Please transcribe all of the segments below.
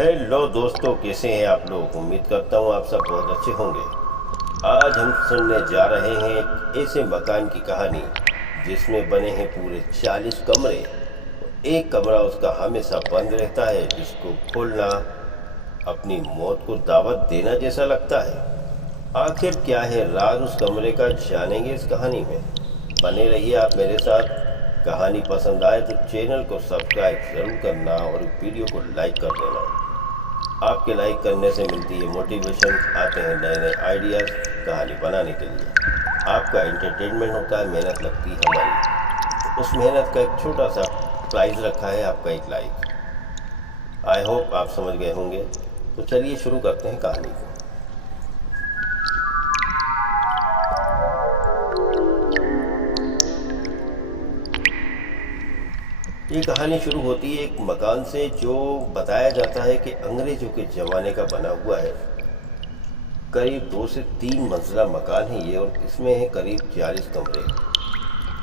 Hello दोस्तों, कैसे हैं आप लोग। उम्मीद करता हूँ आप सब बहुत अच्छे होंगे। आज हम सुनने जा रहे हैं एक ऐसे मकान की कहानी जिसमें बने हैं पूरे 40 कमरे और एक कमरा उसका हमेशा बंद रहता है, जिसको खोलना अपनी मौत को दावत देना जैसा लगता है। आखिर क्या है राज उस कमरे का, जानेंगे इस कहानी में। बने रहिए आप मेरे साथ। कहानी पसंद आए तो चैनल को सब्सक्राइब ज़रूर करना और वीडियो को लाइक कर देना। आपके लाइक करने से मिलती है मोटिवेशन, आते हैं नए नए आइडियाज़ कहानी बनाने के लिए। आपका एंटरटेनमेंट होता है, मेहनत लगती है हमारी, तो उस मेहनत का एक छोटा सा प्राइज़ रखा है, आपका एक लाइक। आई होप आप समझ गए होंगे। तो चलिए शुरू करते हैं कहानी को। ये कहानी शुरू होती है एक मकान से जो बताया जाता है कि अंग्रेजों के ज़माने का बना हुआ है। करीब 2 से 3 मंजिला मकान है ये, और इसमें है करीब 40 कमरे।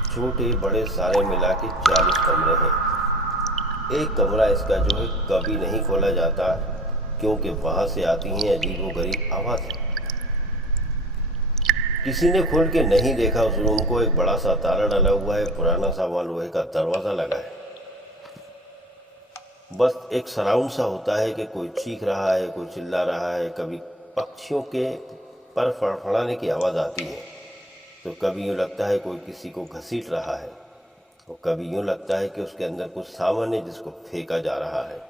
छोटे बड़े सारे मिला के 40 कमरे हैं। एक कमरा इसका जो है कभी नहीं खोला जाता, क्योंकि वहाँ से आती हैं अजीबोगरीब आवाज़ें। किसी ने खोल के नहीं देखा उस रूम को। एक बड़ा सा ताला डाला हुआ है, पुराना सा वहाँ लोहे का दरवाज़ा लगा है। बस एक सराउंड सा होता है कि कोई चीख रहा है, कोई चिल्ला रहा है, कभी पक्षियों के पर फड़फड़ाने की आवाज़ आती है, तो कभी यूँ लगता है कोई किसी को घसीट रहा है, और कभी यूँ लगता है कि उसके अंदर कुछ सामान है जिसको फेंका जा रहा है।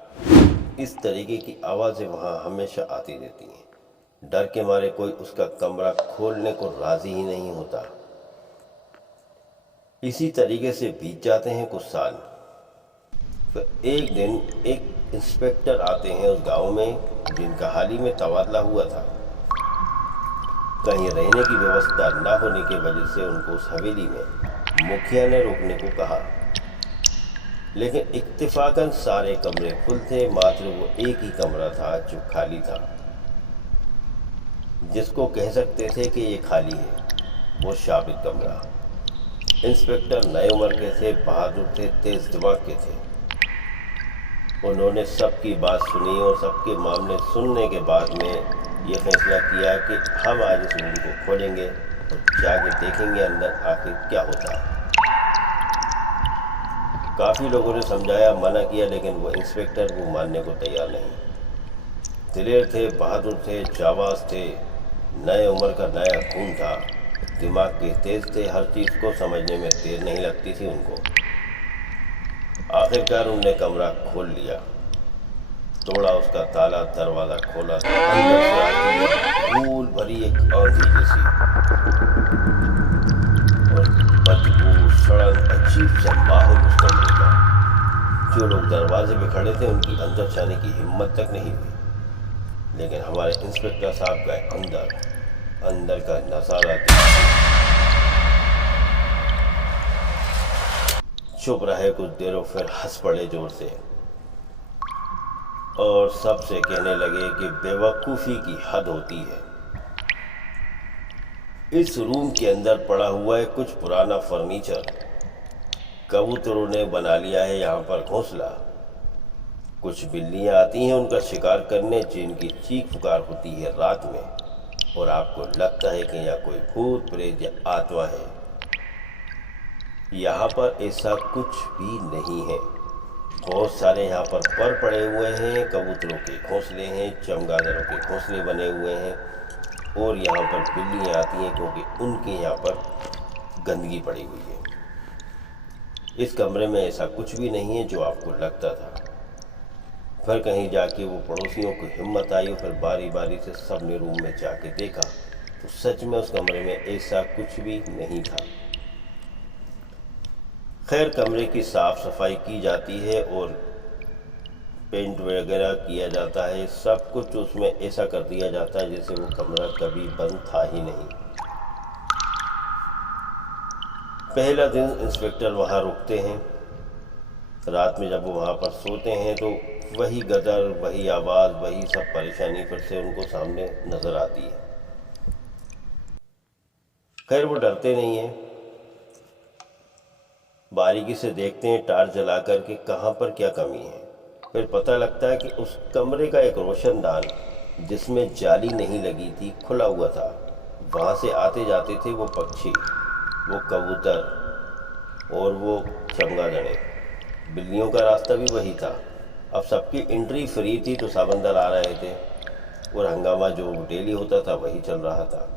इस तरीके की आवाज़ें वहाँ हमेशा आती रहती हैं। डर के मारे कोई उसका कमरा खोलने को राज़ी ही नहीं होता। इसी तरीके से बीत जाते हैं कुछ साल। फिर एक दिन एक इंस्पेक्टर आते हैं उस गांव में, जिनका हाल ही में तबादला हुआ था। कहीं रहने की व्यवस्था न होने की वजह से उनको उस हवेली में मुखिया ने रोकने को कहा, लेकिन इत्तेफाकन सारे कमरे फुल थे। मात्र वो एक ही कमरा था जो खाली था, जिसको कह सकते थे कि ये खाली है, वो शाबित कमरा। इंस्पेक्टर नए उम्र के थे, बहादुर थे, तेज दिमाग के थे। उन्होंने सबकी बात सुनी और सबके मामले सुनने के बाद में ये फैसला किया कि हम आज इस रूम को खोलेंगे और जाके देखेंगे अंदर आखिर क्या होता है। काफ़ी लोगों ने समझाया, मना किया, लेकिन वो इंस्पेक्टर वो मानने को तैयार नहीं। दिलेर थे, बहादुर थे, जाबाज थे, नए उम्र का नया खून था, दिमाग के तेज थे, हर चीज़ को समझने में देर नहीं लगती थी उनको। आखिरकार उनने कमरा खोल लिया, तोड़ा उसका ताला, दरवाज़ा खोला तो अंदर से आती है धूल भरी एक आंधी जैसी, और बदबू, सड़न, अजीब सा माहौल उस कमरे का। जो लोग दरवाजे पे खड़े थे उनकी अंदर जाने की हिम्मत तक नहीं हुई, लेकिन हमारे इंस्पेक्टर साहब गए अंदर। अंदर का नज़ारा देखिए। चुप रहे कुछ देर और फिर हंस पड़े जोर से, और सबसे कहने लगे कि बेवकूफ़ी की हद होती है। इस रूम के अंदर पड़ा हुआ है कुछ पुराना फर्नीचर। कबूतरों ने बना लिया है यहाँ पर घोंसला। कुछ बिल्लियाँ आती हैं उनका शिकार करने, जिनकी चीख पुकार होती है रात में, और आपको लगता है कि यहाँ कोई भूत प्रेत या आत्मा है। यहाँ पर ऐसा कुछ भी नहीं है। बहुत सारे यहाँ पर पड़े हुए हैं, कबूतरों के घोंसले हैं, चमगादड़ों के घोंसले बने हुए हैं, और यहाँ पर बिल्लियाँ आती हैं क्योंकि उनके यहाँ पर गंदगी पड़ी हुई है। इस कमरे में ऐसा कुछ भी नहीं है जो आपको लगता था। फिर कहीं जाके वो पड़ोसियों को हिम्मत आई, फिर बारी बारी से सब ने रूम में जाके देखा, तो सच में उस कमरे में ऐसा कुछ भी नहीं था। खैर, कमरे की साफ सफाई की जाती है और पेंट वगैरह किया जाता है। सब कुछ उसमें ऐसा कर दिया जाता है जैसे वो कमरा कभी बंद था ही नहीं। पहला दिन इंस्पेक्टर वहाँ रुकते हैं। रात में जब वो वहाँ पर सोते हैं तो वही गदर, वही आवाज़, वही सब परेशानी फिर से उनको सामने नज़र आती है। खैर, वो डरते नहीं हैं। बारीकी से देखते हैं टार्च जला कर के कहाँ पर क्या कमी है। फिर पता लगता है कि उस कमरे का एक रोशनदान जिसमें जाली नहीं लगी थी खुला हुआ था। वहाँ से आते जाते थे वो पक्षी, वो कबूतर और वो चमगादड़े। बिल्लियों का रास्ता भी वही था। अब सबकी एंट्री फ्री थी तो समंदर आ रहे थे और हंगामा जो डेली होता था वही चल रहा था।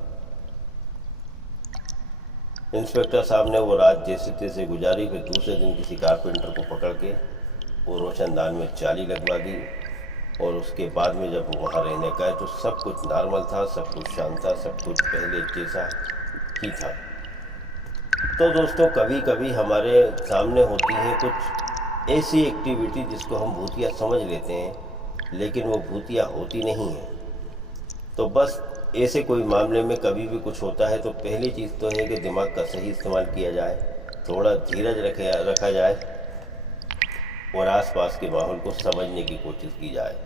इंस्पेक्टर साहब ने वो रात जैसे तैसे गुजारी। फिर दूसरे दिन किसी कारपेंटर को पकड़ के वो रोशनदान में जाली लगवा दी और उसके बाद में जब वो वहाँ रहने गए तो सब कुछ नॉर्मल था, सब कुछ शांत था, सब कुछ पहले जैसा ही था। तो दोस्तों, कभी कभी हमारे सामने होती है कुछ ऐसी एक्टिविटी जिसको हम भूतिया समझ लेते हैं, लेकिन वो भूतिया होती नहीं है। तो बस ऐसे कोई मामले में कभी भी कुछ होता है तो पहली चीज़ तो है कि दिमाग का सही इस्तेमाल किया जाए, थोड़ा धीरज रखा जाए और आसपास के माहौल को समझने की कोशिश की जाए।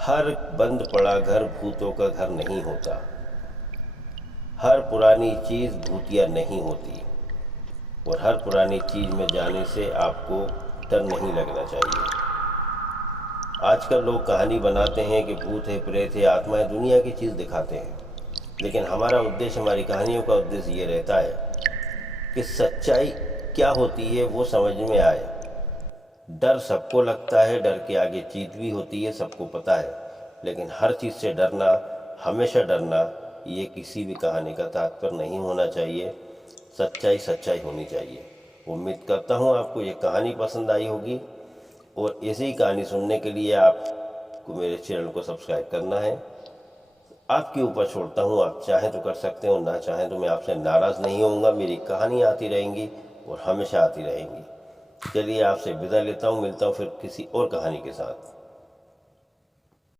हर बंद पड़ा घर भूतों का घर नहीं होता, हर पुरानी चीज़ भूतिया नहीं होती और हर पुरानी चीज़ में जाने से आपको डर नहीं लगना चाहिए। आजकल लोग कहानी बनाते हैं कि भूत है, प्रेत है, आत्मा है, दुनिया की चीज़ दिखाते हैं, लेकिन हमारा उद्देश्य, हमारी कहानियों का उद्देश्य ये रहता है कि सच्चाई क्या होती है वो समझ में आए। डर सबको लगता है, डर के आगे जीत भी होती है, सबको पता है, लेकिन हर चीज़ से डरना, हमेशा डरना, ये किसी भी कहानी का तात्पर्य नहीं होना चाहिए। सच्चाई सच्चाई होनी चाहिए। उम्मीद करता हूँ आपको ये कहानी पसंद आई होगी और ऐसी ही कहानी सुनने के लिए आपको मेरे चैनल को सब्सक्राइब करना है। आपके ऊपर छोड़ता हूँ, आप चाहें तो कर सकते हो, ना चाहें तो मैं आपसे नाराज़ नहीं होऊंगा। मेरी कहानी आती रहेंगी और हमेशा आती रहेंगी। चलिए आपसे विदा लेता हूँ, मिलता हूँ फिर किसी और कहानी के साथ।